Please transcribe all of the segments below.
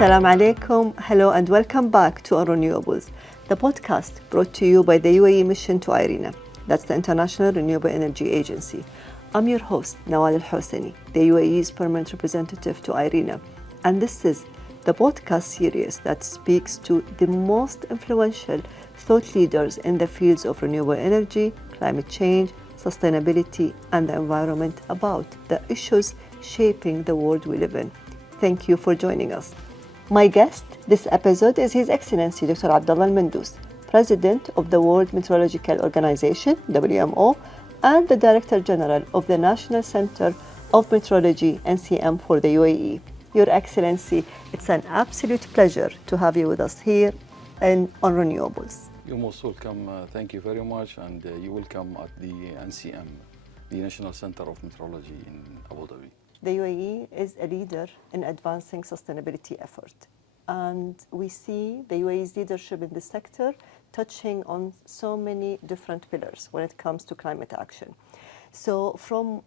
Assalamu alaikum, hello and welcome back to On Renewables, the podcast brought to you by the UAE mission to IRENA, that's the International Renewable Energy Agency. I'm your host, Nawal Al-Hosany, the UAE's permanent representative to IRENA, and this is the podcast series that speaks to the most influential thought leaders in the fields of renewable energy, climate change, sustainability, and the environment about the issues shaping the world we live in. Thank you for joining us. My guest this episode is His Excellency Dr. Abdulla Al Mandous, President of the World Meteorological Organization, WMO, and the Director General of the National Center of Meteorology, NCM, for the UAE. Your Excellency, it's an absolute pleasure to have you with us here on Renewables. You're most welcome. Thank you very much, and you're welcome at the NCM, the National Center of Meteorology in Abu Dhabi. The UAE is a leader in advancing sustainability effort, and we see the UAE's leadership in this sector touching on so many different pillars when it comes to climate action. So from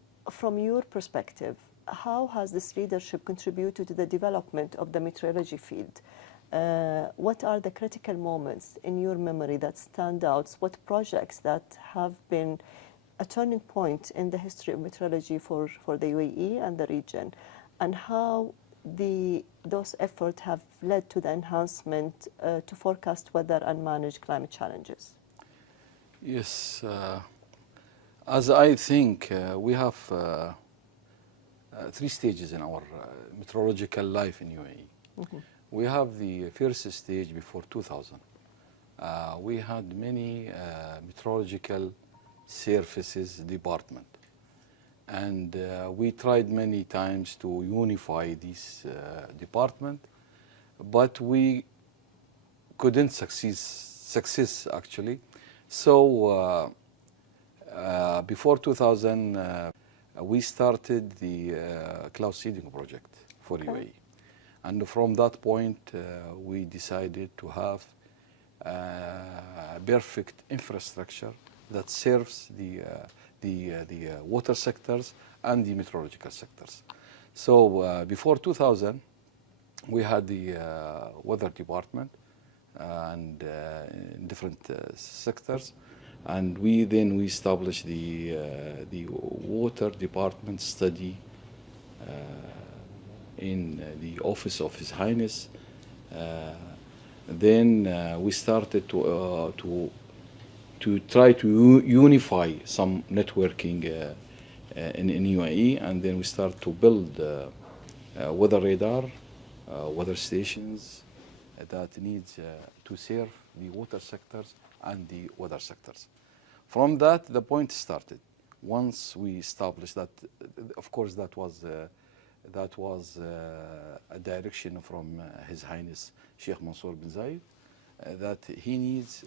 your perspective, how has this leadership contributed to the development of the meteorology field? What are the critical moments in your memory that stand out? What projects that have been a turning point in the history of meteorology for the UAE and the region, and how those efforts have led to the enhancement to forecast weather and manage climate challenges? Yes, as I think we have 3 stages in our meteorological life in UAE. Mm-hmm. We have the first stage before 2000. We had many meteorological services department, and we tried many times to unify this department, but we couldn't success actually. So before 2000 we started the cloud seeding project for UAE, and from that point we decided to have a perfect infrastructure that serves the water sectors and the meteorological sectors. So before 2000, we had the weather department and in different sectors, and we established the water department study in the office of His Highness. Then we started to try to unify some networking in UAE, and then we start to build weather radar, weather stations that needs to serve the water sectors and the weather sectors. From that, the point started. Once we established that, of course, that was a direction from His Highness Sheikh Mansour bin Zayed, that he needs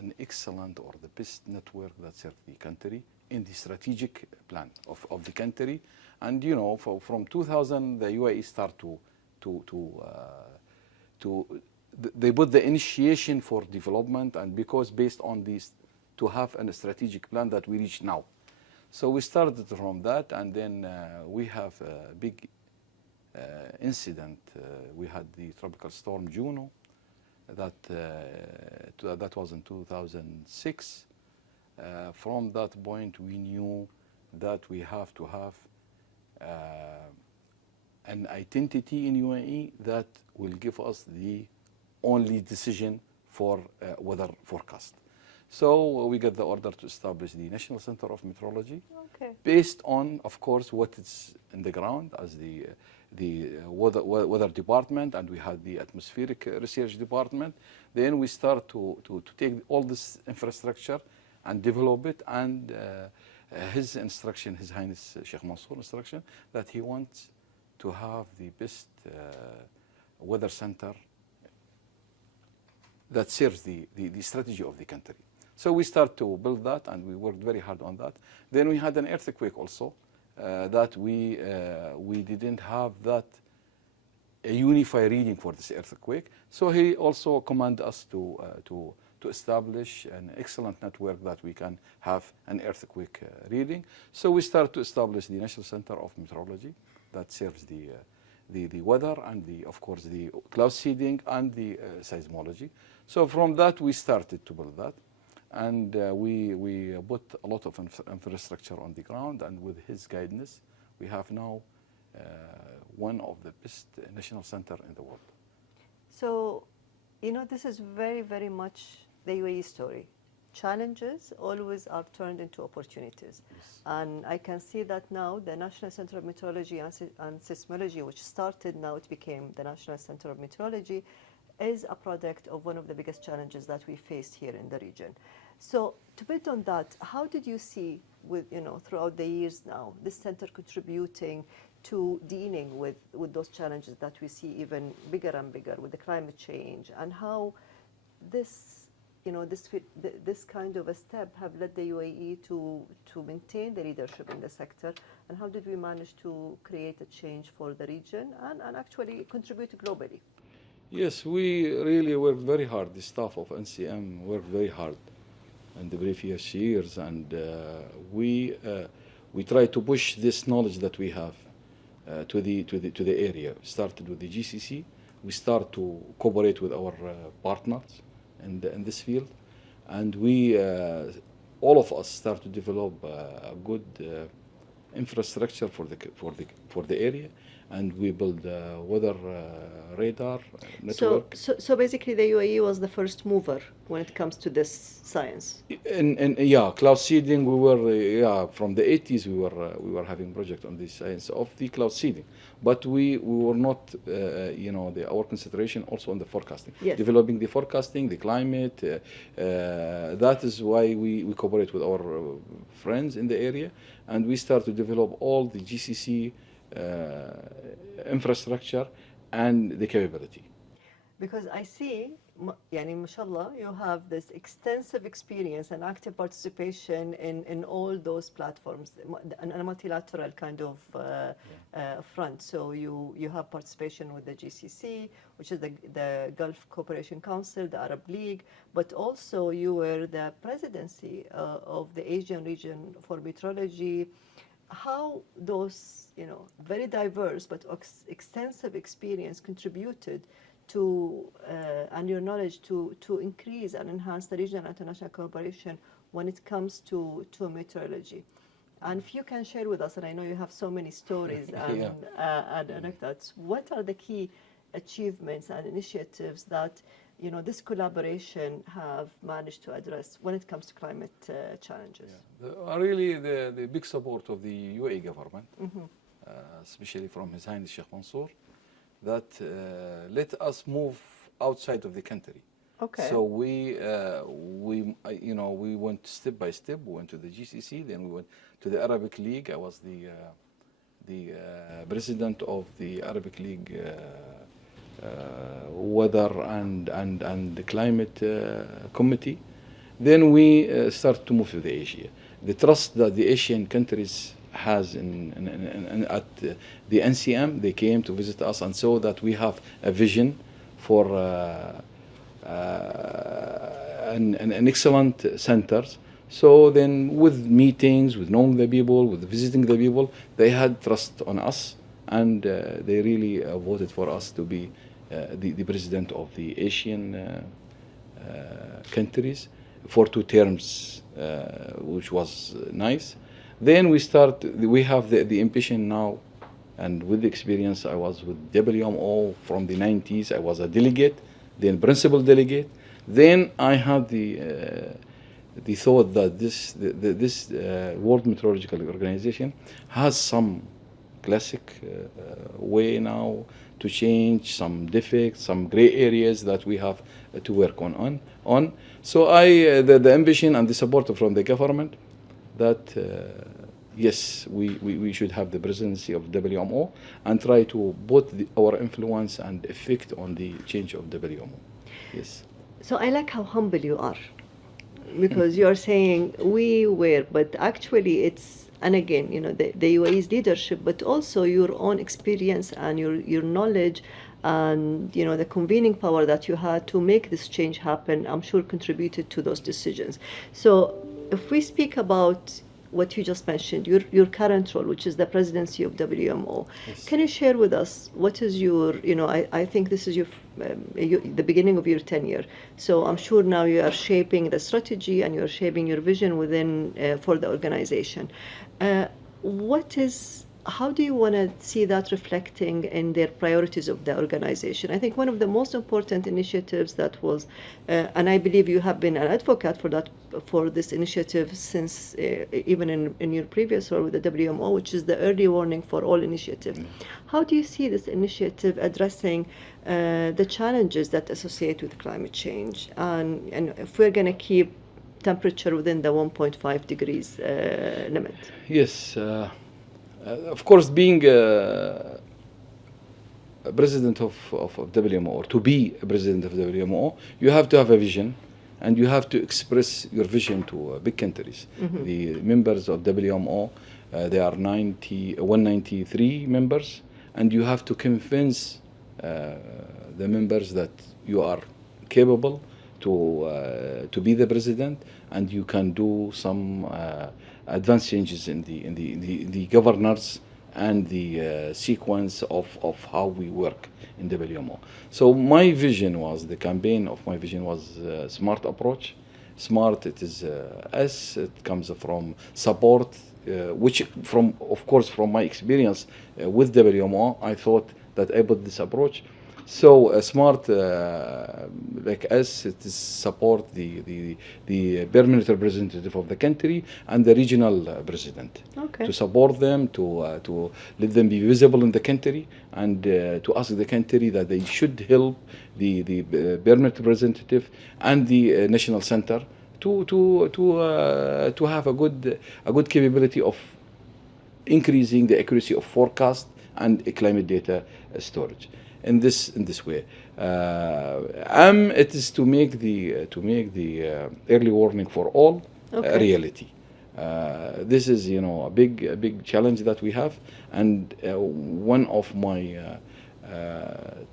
an excellent or the best network that serves the country in the strategic plan of the country. And you know, from 2000, the UAE start they put the initiation for development, and because based on this, to have a strategic plan that we reach now. So we started from that, and then we have a big incident. We had the tropical storm Juno. That was in 2006. From that point, we knew that we have to have an identity in UAE that will give us the only decision for weather forecast. So we got the order to establish the National Center of Meteorology, based on, of course, what is in the ground as the weather department, and we had the atmospheric research department. Then we start to take all this infrastructure and develop it, and his instruction, His Highness Sheikh Mansour instruction, that he wants to have the best weather center that serves the strategy of the country. So we start to build that, and we worked very hard on that. Then we had an earthquake also, that we didn't have that a unified reading for this earthquake. So he also commanded us to establish an excellent network that we can have an earthquake reading. So we start to establish the National Center of Meteorology that serves the weather and of course the cloud seeding and the seismology. So from that we started to build that, and we put a lot of infrastructure on the ground, and with his guidance we have now one of the best national center in the world. So, this is very, very much the UAE story. Challenges always are turned into opportunities. Yes. And I can see that now the National Center of Meteorology and Seismology, which started, now it became the National Center of Meteorology, is a product of one of the biggest challenges that we faced here in the region. So to build on that, how did you see throughout the years now, this center contributing to dealing with those challenges that we see even bigger and bigger with the climate change, and how this kind of a step have led the UAE to maintain the leadership in the sector, and how did we manage to create a change for the region and actually contribute globally? Yes, we really worked very hard. The staff of NCM worked very hard in the previous years, and we try to push this knowledge that we have to the area. Started with the GCC. We start to cooperate with our partners in this field, and we all of us start to develop a good infrastructure for the area, and we build weather radar network. So basically the UAE was the first mover when it comes to this science. And cloud seeding, we were from the 80s we were having project on this science of the cloud seeding, but we were not our concentration also on the forecasting. Yes. Developing the forecasting, the climate. That is why we cooperate with our friends in the area, and we start to develop all the GCC infrastructure and the capability. Because I see, mashallah, you have this extensive experience and active participation in all those platforms, a multilateral kind of front. So you have participation with the GCC, which is the Gulf Cooperation Council, the Arab League, but also you were the presidency of the Asian region for meteorology. How those very diverse but extensive experience contributed to and your knowledge to increase and enhance the regional and international cooperation when it comes to meteorology. And if you can share with us, and I know you have so many stories and anecdotes, what are the key achievements and initiatives that this collaboration have managed to address when it comes to climate challenges? Really the big support of the UAE government, especially from His Highness Sheikh Mansour, that let us move outside of the country. Okay. So we went step by step. We went to the GCC, then we went to the Arabic League. I was the president of the Arabic League weather and the climate committee. Then we start to move to the Asia. The trust that the Asian countries has at the NCM, they came to visit us and saw that we have a vision for an excellent centers. So then with meetings, with knowing the people, with visiting the people, they had trust on us, and they really voted for us to be the president of the Asian countries for 2 terms, which was nice. Then we have the ambition now, and with the experience, I was with WMO from the 90s. I was a delegate, then principal delegate. Then I had the thought that this World Meteorological Organization has some classic way now to change, some defects, some gray areas that we have to work on. So the ambition and the support from the government that yes, we should have the presidency of WMO and try to put our influence and effect on the change of WMO. Yes. So I like how humble you are, because you're saying we were, but actually it's, and again, the UAE's leadership, but also your own experience and your knowledge and the convening power that you had to make this change happen, I'm sure contributed to those decisions. So if we speak about what you just mentioned, your current role, which is the presidency of WMO. Yes. Can you share with us what is your, I think this is the beginning of your tenure. So I'm sure now you are shaping the strategy and you're shaping your vision within for the organization. How do you want to see that reflecting in their priorities of the organization? I think one of the most important initiatives that was, and I believe you have been an advocate for this initiative since even in your previous role with the WMO, which is the Early Warning for All initiative. How do you see this initiative addressing the challenges that associate with climate change? And if we're going to keep temperature within the 1.5 degrees limit? Yes. Of course, being a president of WMO, or to be a president of WMO, you have to have a vision, and you have to express your vision to big countries. Mm-hmm. The members of WMO, there are 193 members, and you have to convince the members that you are capable to be the president, and you can do some advanced changes in the governance and the sequence of how we work in WMO. So my vision was, the campaign of my vision was smart approach. Smart, it is S, it comes from support, which of course from my experience with WMO, I thought that I put this approach. So smart, like us, it is support the permanent representative of the country and the regional president. Okay. To support them, to let them be visible in the country, and to ask the country that they should help the permanent representative and the national center to have a good capability of increasing the accuracy of forecast and climate data storage. In this way, it is to make the early warning for all a reality. This is a big challenge that we have, and one of my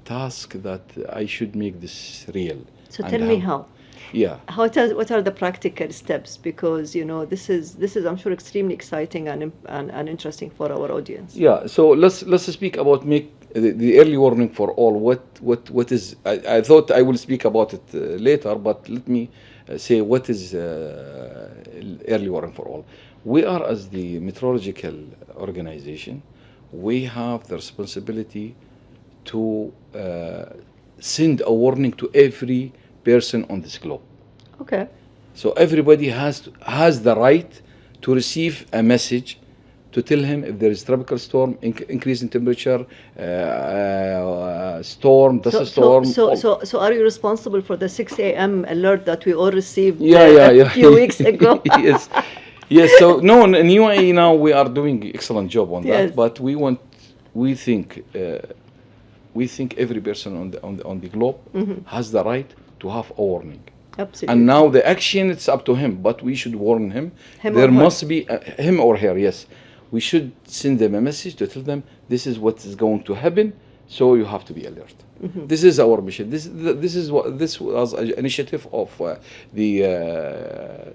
tasks that I should make this real. So tell me how. Yeah. What are the practical steps? Because this is I'm sure extremely exciting and interesting for our audience. Yeah. So let's speak about the early warning for all. What is? I thought I will speak about it later, but let me say what is early warning for all. We are, as the meteorological organization, we have the responsibility to send a warning to every person on this globe. Okay. So everybody has the right to receive a message to tell him if there is tropical storm, increase in temperature, storm, dust storm. So are you responsible for the 6 a.m. alert that we all received a few weeks ago? Yes. So no, in UAE now we are doing excellent job on that, but we think every person on the globe has the right to have a warning. Absolutely. And now the action, it's up to him, but we should warn him. There must be him or her, yes. We should send them a message to tell them this is what is going to happen, so you have to be alert. Mm-hmm. This is our mission. This was an initiative of the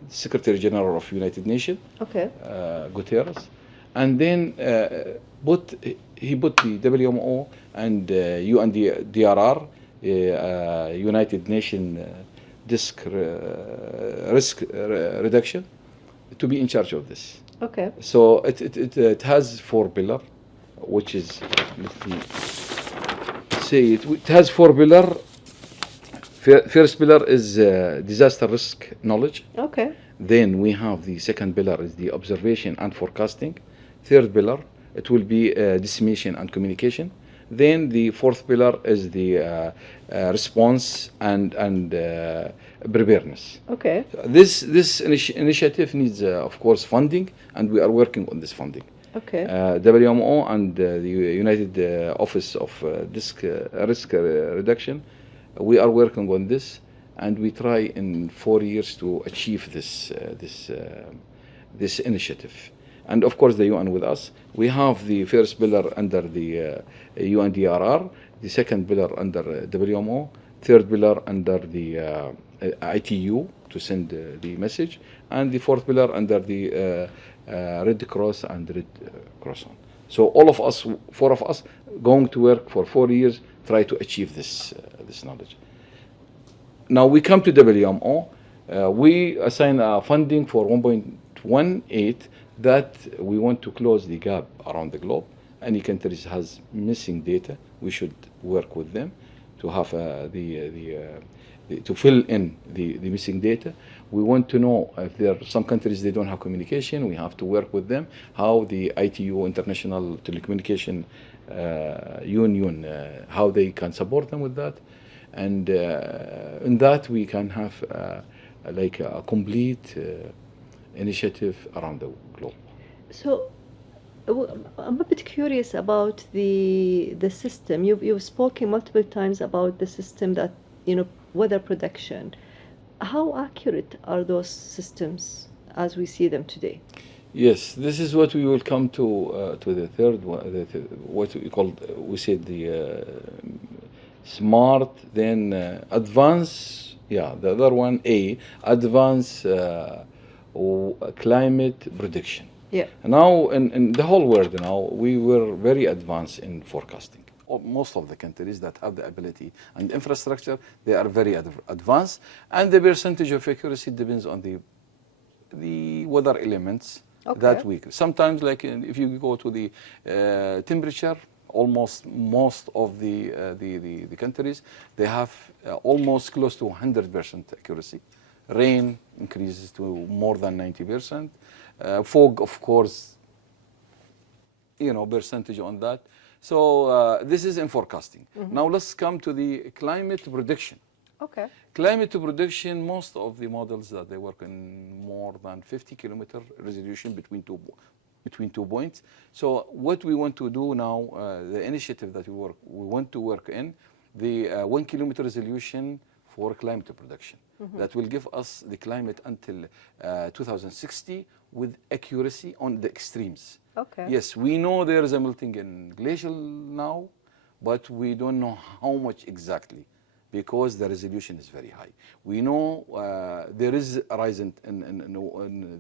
Secretary General of United Nations, Guterres, and then he put the WMO and UNDRR, United Nations risk reduction, to be in charge of this. Okay. So it has 4 pillars, which is, let me say it. It has 4 pillars. First pillar is disaster risk knowledge. Okay. Then we have the second pillar is the observation and forecasting. Third pillar, it will be dissemination and communication. Then the fourth pillar is the response and preparedness. Okay. This initiative needs, of course, funding, and we are working on this funding. Okay. WMO and the United Office of Risk Reduction, we are working on this, and we try in 4 years to achieve this initiative. And of course, the UN with us. We have the first pillar under the UNDRR, the second pillar under WMO, third pillar under the ITU to send the message, and the fourth pillar under the Red Cross and Red Cross on. So all of us, four of us, going to work for 4 years, try to achieve this knowledge. Now we come to WMO. We assign funding for 1.18 that we want to close the gap around the globe. Any countries has missing data, we should work with them to have to fill in the missing data. We want to know if there are some countries they don't have communication, we have to work with them, how the ITU, International Telecommunication Union, how they can support them with that. And in that we can have like a complete initiative around the globe. So I'm a bit curious about the system. You've spoken multiple times about the system that, weather prediction. How accurate are those systems as we see them today? Yes, this is what we will come to the third one, what we call, we said the smart, then advanced, yeah, the other one, advanced climate prediction. Yeah. Now, in the whole world now, we were very advanced in forecasting. Most of the countries that have the ability and infrastructure, they are very advanced, and the percentage of accuracy depends on the weather elements that week. Sometimes, like if you go to the temperature, almost most of the countries, they have almost close to 100% accuracy. Rain increases to more than 90%. Fog, of course, percentage on that. So this is in forecasting. Now let's come to the climate prediction. Okay. Climate prediction, most of the models that they work in more than 50-kilometer resolution between two points. So what we want to do now, the initiative that we want to work in, the 1-kilometer resolution for climate prediction. That will give us the climate until 2060 with accuracy on the extremes. Okay. Yes, we know there is a melting in glacial now, but we don't know how much exactly, because the resolution is very high. We know there is a rise in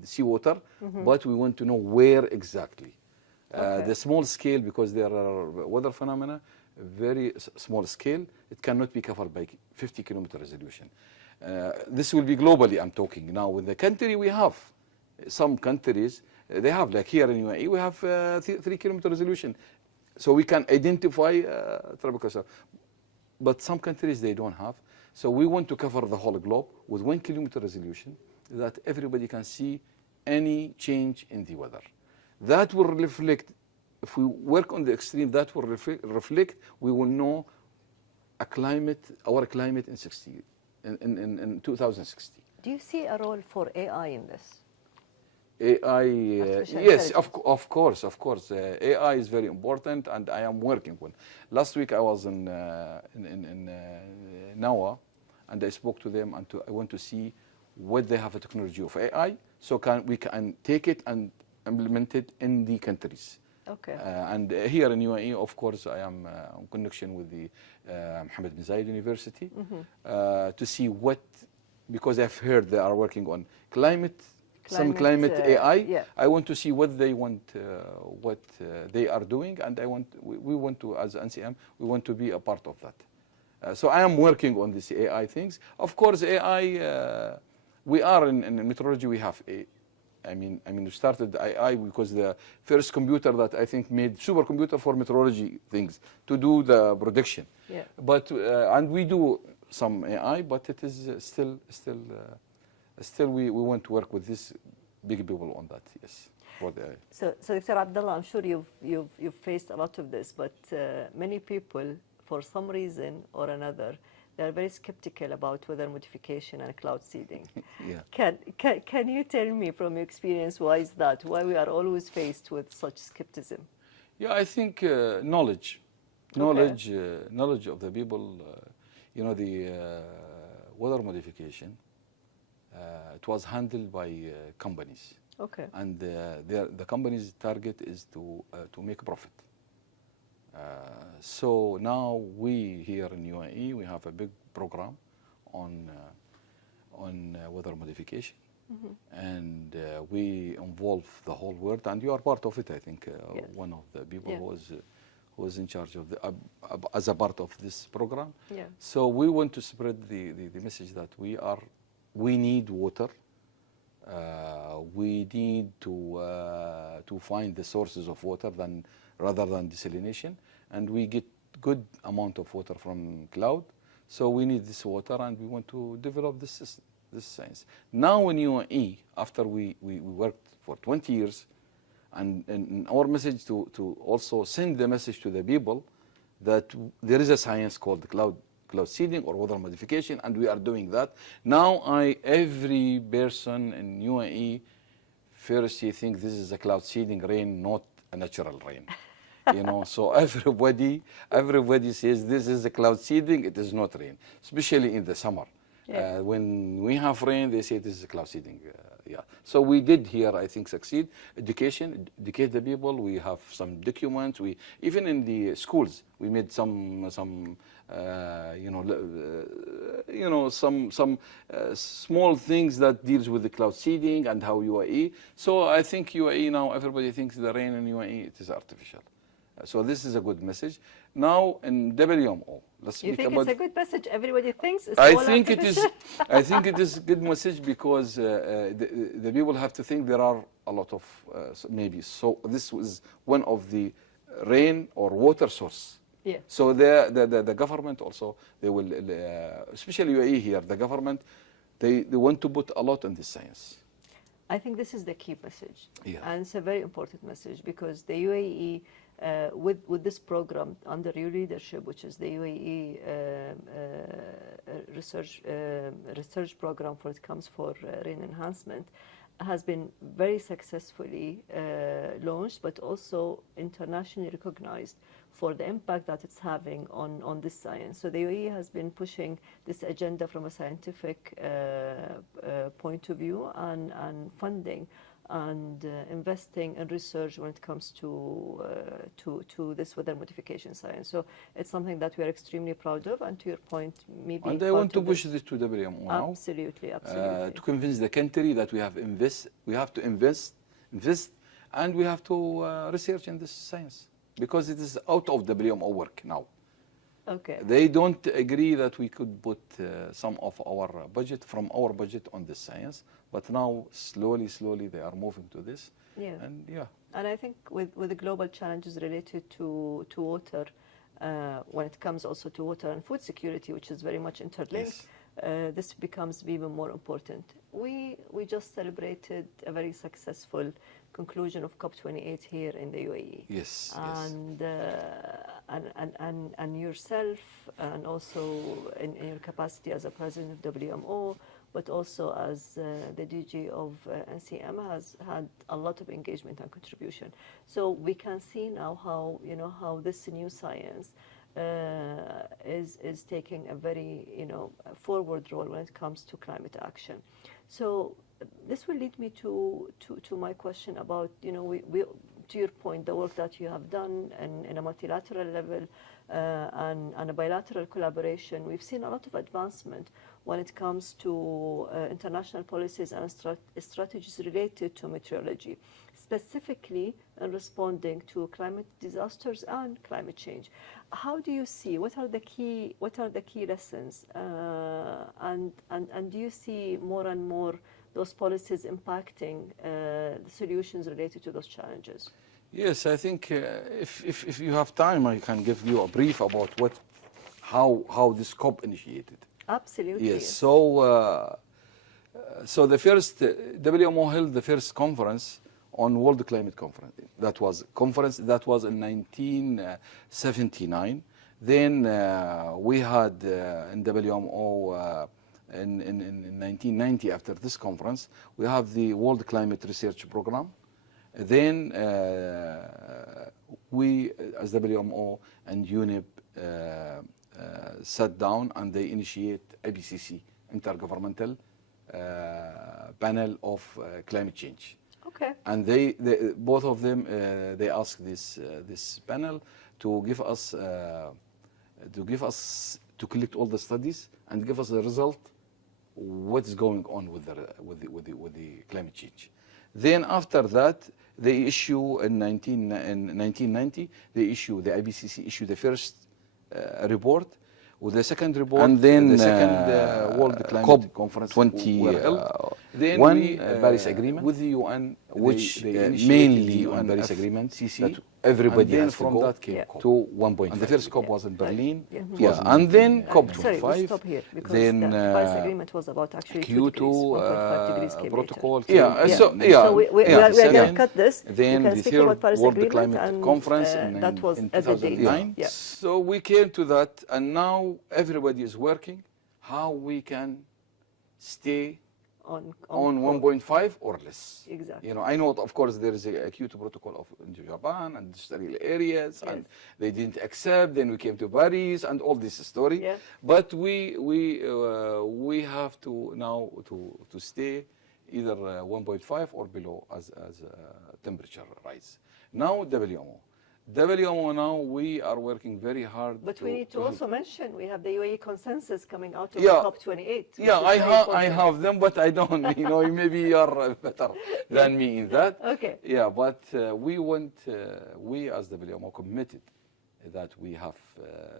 the seawater, but we want to know where exactly. The small scale, because there are weather phenomena, very small scale, it cannot be covered by 50-kilometer resolution. This will be globally, I'm talking. Now, with the country we have, some countries, they have, like here in UAE, we have 3-kilometer resolution. So we can identify tropical storm. But some countries, they don't have. So we want to cover the whole globe with 1-kilometer resolution, that everybody can see any change in the weather. That will reflect, if we work on the extreme, that will reflect, we will know our climate in 2060. Do you see a role for AI in this? AI, yes, of course. AI is very important, and I am working with. Last week I was in Nawa, and I spoke to them, and I want to see what they have a technology of AI, so we can take it and implement it in the countries. Okay. And here in UAE, of course, I am in connection with the Mohammed bin Zayed University to see what, because I've heard they are working on some climate AI. Yeah. I want to see what they want, what they are doing, and we want to, as NCM, we want to be a part of that. So I am working on this AI things. Of course, AI, we are in meteorology, we have we started AI because the first computer that I think made supercomputer for meteorology things to do the prediction. Yeah. But and we do some AI, but it is still we want to work with these big people on that. Yes, for the AI. So Dr. Abdullah, I'm sure you've faced a lot of this, but many people, for some reason or another, they are very skeptical about weather modification and cloud seeding. Yeah. Can you tell me from your experience why is that? Why we are always faced with such skepticism? Yeah, I think knowledge of the people. The weather modification. It was handled by companies. Okay. And the company's target is to make profit. So now we here in UAE, we have a big program on on weather modification. And we involve the whole world, and you are part of it, I think, Yes. one of the people who was in charge of the, as a part of this program. Yeah. So we want to spread the message that we need water. We need to find the sources of water rather than desalination, and we get good amount of water from cloud. So we need this water, and we want to develop this system, this science. Now in UAE, after we worked for 20 years, and our message to also send the message to the people that there is a science called cloud seeding or weather modification, and we are doing that. Now every person in UAE, first you think this is a cloud seeding rain, not a natural rain. You know, so everybody says this is a cloud seeding, it is not rain, especially in the summer. Yeah. When we have rain, they say this is a cloud seeding. Yeah. So we did here, I think, succeed. Educate the people. We have some documents. We even in the schools we made some small things that deals with the cloud seeding and how UAE. So I think UAE now everybody thinks the rain in UAE it is artificial. So this is a good message. Now in WMO, let's speak about. You think it's a good message? Everybody thinks it's I all think it is. artificial? I think it is a good message because the people have to think there are a lot of maybe. So this was one of the rain or water source. Yeah. So the government also they will, especially UAE here, the government they want to put a lot in this science. I think this is the key message. Yeah. And it's a very important message because the UAE, with this program under your leadership, which is the UAE research program for it comes for rain enhancement, has been very successfully launched, but also internationally recognized for the impact that it's having on this science. So the UAE has been pushing this agenda from a scientific point of view and funding and investing in research when it comes to this weather modification science. So it's something that we are extremely proud of, and to your point, maybe. And I want to push this to WMO now. Absolutely. To convince the country that we have to invest, and we have to research in this science because it is out of WMO work now. Okay. They don't agree that we could put some of our budget on this science, but now slowly they are moving to this. Yeah. And yeah. And I think with the global challenges related to water, when it comes also to water and food security, which is very much interlinked, Yes. this becomes even more important. We just celebrated a very successful conclusion of COP28 here in the UAE. Yes. And yourself, and also in your capacity as a president of WMO, but also as the DG of NCM, has had a lot of engagement and contribution. So we can see now how this new science is taking a very forward role when it comes to climate action. So this will lead me to my question about to your point, the work that you have done in a multilateral level and a bilateral collaboration. We've seen a lot of advancement when it comes to international policies and strategies related to meteorology, specifically in responding to climate disasters and climate change. How do you see, what are the key lessons, and do you see more and more those policies impacting the solutions related to those challenges? Yes, I think if you have time, I can give you a brief about how this COP initiated. Absolutely. Yes. So the first WMO held the first conference on World Climate Conference. That was in 1979. Then we had in WMO in 1990, after this conference, we have the World Climate Research Program. Then we, as WMO and UNEP, sat down and they initiate IPCC, Intergovernmental Panel of Climate Change. Okay. And they both of them they asked this panel to give us to collect all the studies and give us a result what's going on with the climate change. Then after that, they issue in 1990, the IPCC issued the first report. With the second report, and then the second World Climate Conference 21, Paris Agreement with the UN, which mainly on Paris Agreement, CC, everybody has from that came to 1.5. And the first COP was in Berlin. And then COP 25. Sorry, we stop here because then, the Paris Agreement was about actually Kyoto 1.5 degrees protocol. So we are going to cut this. Then the third World Climate Conference that was in at the 2009. So we came to that, and now everybody is working how we can stay on 1.5 or less. Exactly. You know, I know, of course, there is a Kyoto protocol in Japan and industrial areas, and they didn't accept. Then we came to Paris and all this story. Yeah. But we have to now to stay either 1.5 or below as temperature rise. Now WMO now we are working very hard. But we need to also mention we have the UAE consensus coming out of COP28. Yeah, I have them, but I don't. You know, maybe you are better than me in that. Okay. Yeah, but we as WMO committed that we have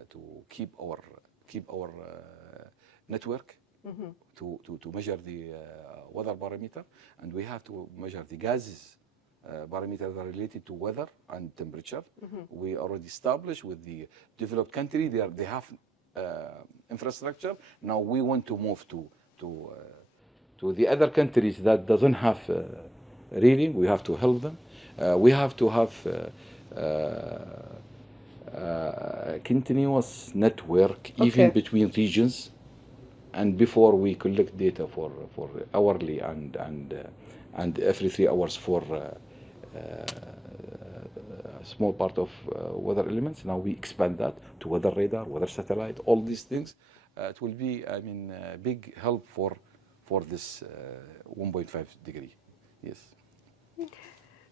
to keep our network to measure the weather parameter, and we have to measure the gases. Parameters are related to weather and temperature. We already established with the developed country. They have infrastructure. Now we want to move to the other countries that doesn't have reading. We have to help them. We have to have continuous network even between regions. And before we collect data for hourly and every 3 hours for a small part of weather elements. Now we expand that to weather radar, weather satellite, all these things. It will be, I mean, a big help for this 1.5 degree. Yes.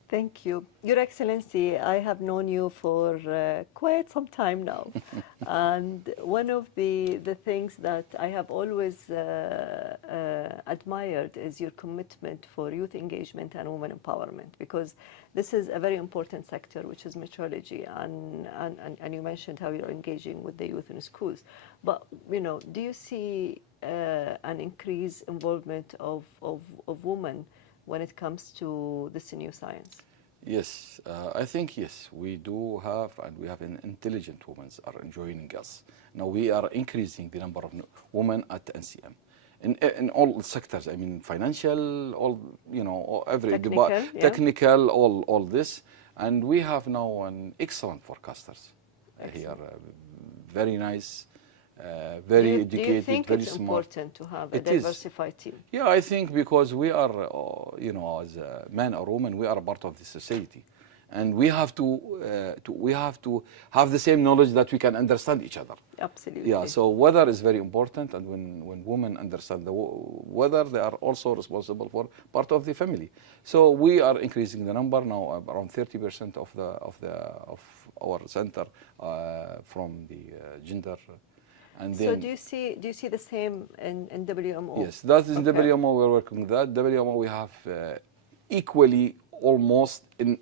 Thank you. Your Excellency, I have known you for quite some time now. And one of the things that I have always admired is your commitment for youth engagement and women empowerment, because this is a very important sector, which is meteorology. And you mentioned how you're engaging with the youth in schools. But, you know, do you see an increased involvement of women when it comes to this new science? Yes, I think yes, we do have, and we have an intelligent women are joining us. Now we are increasing the number of women at NCM in all sectors. I mean, financial, all, you know, every technical, all this, and we have now an excellent forecasters here, very nice. Very educated, do you think very it's smart. important to have a diversified team? Yeah, I think because we are, you know, as a man or woman, we are a part of the society, and we have to have the same knowledge that we can understand each other. Absolutely. Yeah. So weather is very important, and when women understand the weather, they are also responsible for part of the family. So we are increasing the number now, around 30% of our center from the gender. And so do you see the same in WMO? Yes, that is in WMO. We're working with that. WMO we have equally almost in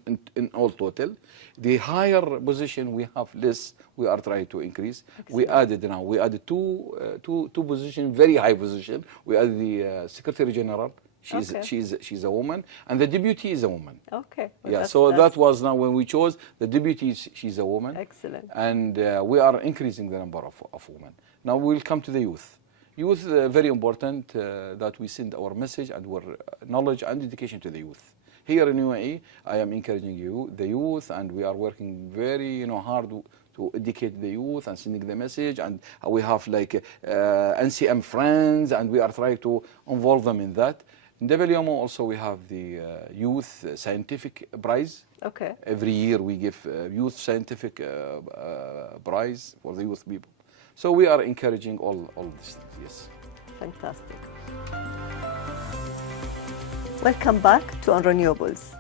all total. The higher position we have less. We are trying to increase. Excellent. We added two positions, very high position. We added the Secretary General. She's a woman, and the deputy is a woman. Okay. Well, yeah. So that was now when we chose the deputy. She's a woman. Excellent. And we are increasing the number of women. Now we'll come to the youth. Youth very important that we send our message and our knowledge and education to the youth. Here in UAE, I am encouraging the youth, and we are working very hard to educate the youth and sending the message. And we have like NCM friends, and we are trying to involve them in that. In WMO also we have the Youth Scientific Prize. Okay. Every year we give Youth Scientific Prize for the youth people. So we are encouraging all these things, yes. Fantastic. Welcome back to On Renewables.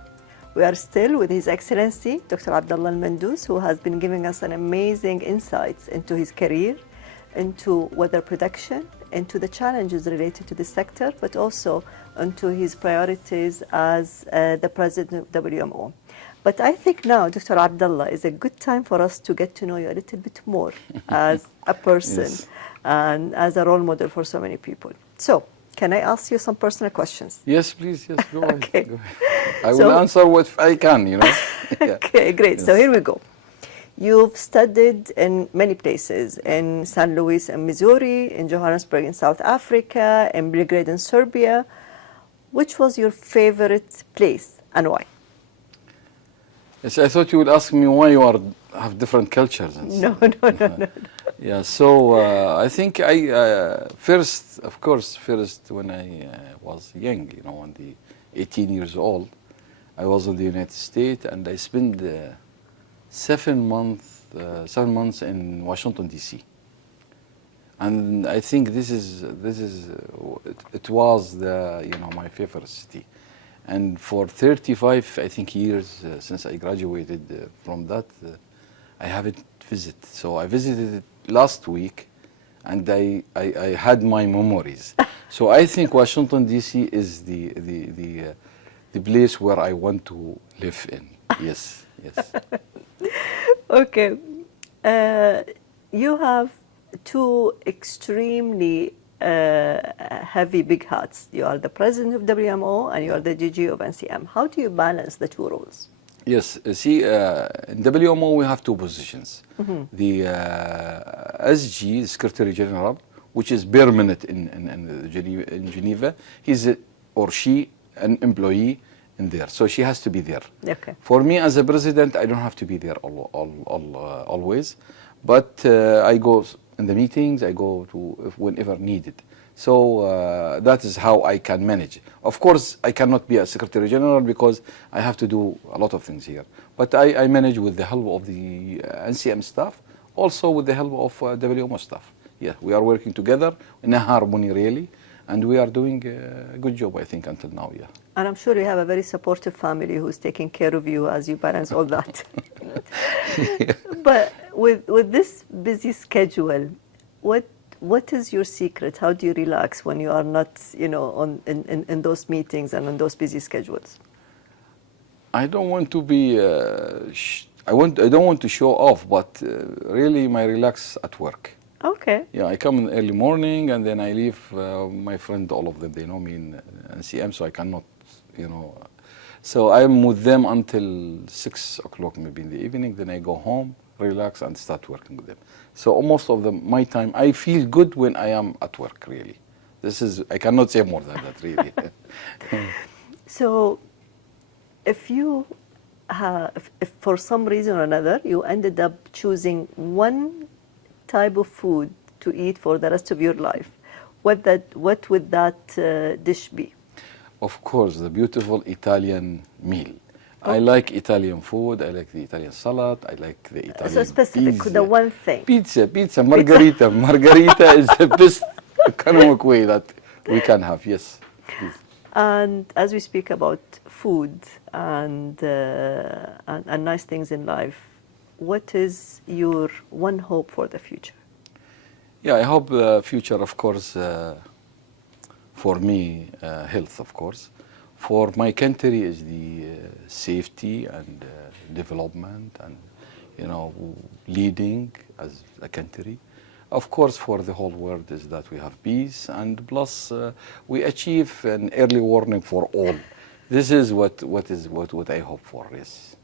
We are still with His Excellency, Dr. Abdulla Al Mandous, who has been giving us an amazing insights into his career, into weather prediction, into the challenges related to the sector, but also into his priorities as the president of WMO. But I think now, Dr. Abdullah, is a good time for us to get to know you a little bit more as a person Yes. and as a role model for so many people. So, can I ask you some personal questions? Yes, please. Yes, go ahead. Okay. Go ahead. I So- will answer what I can, you know. Yeah. Okay, great. So Yes. here we go. You've studied in many places, in San Luis in Missouri, in Johannesburg in South Africa, in Belgrade in Serbia. Which was your favorite place and why? Yes, I thought you would ask me why you have different cultures. And No, stuff. no. Yeah, so I think first when I was young, you know, when 18 years old, I was in the United States and I spent 7 months in Washington D.C. And I think it was my favorite city. And for 35, I think, years since I graduated from that, I haven't visited. So I visited it last week, and I had my memories. So I think Washington D.C. is the place where I want to live in. Yes, yes. Okay. You have two extremely heavy big hats. You are the president of WMO and you are the DG of NCM. How do you balance the two roles? Yes, see, in WMO we have two positions. The SG, Secretary General, which is permanent in Geneva, he's or she an employee in there, so she has to be there. Okay. For me as a president, I don't have to be there always, but I go in the meetings, I go to whenever needed. So that is how I can manage. Of course, I cannot be a Secretary General because I have to do a lot of things here. But I manage with the help of the NCM staff, also with the help of WMO staff. Yeah, we are working together in a harmony, really, and we are doing a good job, I think, until now, yeah. And I'm sure you have a very supportive family who's taking care of you as you balance all that. Yeah. But with this busy schedule, what is your secret? How do you relax when you are not, in those meetings and on those busy schedules? I don't want to be. I don't want to show off, but really, my relax at work. Okay. Yeah, I come in early morning and then I leave. My friend, all of them, they know me in NCM, so I cannot, So I'm with them until 6 o'clock, maybe in the evening. Then I go home, relax, and start working with them. So most of my time, I feel good when I am at work, really. I cannot say more than that, really. So if for some reason or another, you ended up choosing one type of food to eat for the rest of your life, what would that dish be? Of course, the beautiful Italian meal. I like Italian food. I like the Italian salad. I like the Italian So specific, pizza. the one thing. Pizza, margarita. Margarita is the best economic way that we can have, yes. Please. And as we speak about food and nice things in life, what is your one hope for the future? Yeah, I hope the future, of course, for me, health, of course. For my country is the safety and development and, leading as a country. Of course, for the whole world is that we have peace, and plus we achieve an early warning for all. This is what I hope for, yes.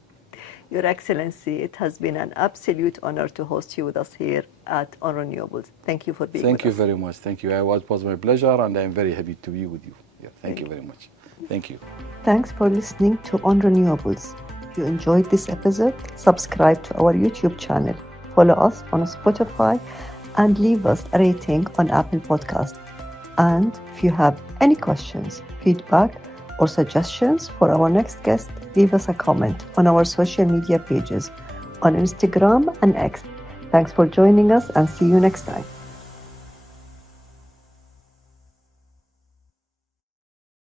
Your Excellency, it has been an absolute honor to host you with us here at On Renewables. Thank you for being with us. Thank you very much. Thank you. It was my pleasure, and I'm very happy to be with you. Yeah, thank you very much. Thank you. Thanks for listening to On Renewables. If you enjoyed this episode, subscribe to our YouTube channel, follow us on Spotify, and leave us a rating on Apple Podcasts. And if you have any questions, feedback, or suggestions for our next guest, leave us a comment on our social media pages on Instagram and X. Thanks for joining us and see you next time.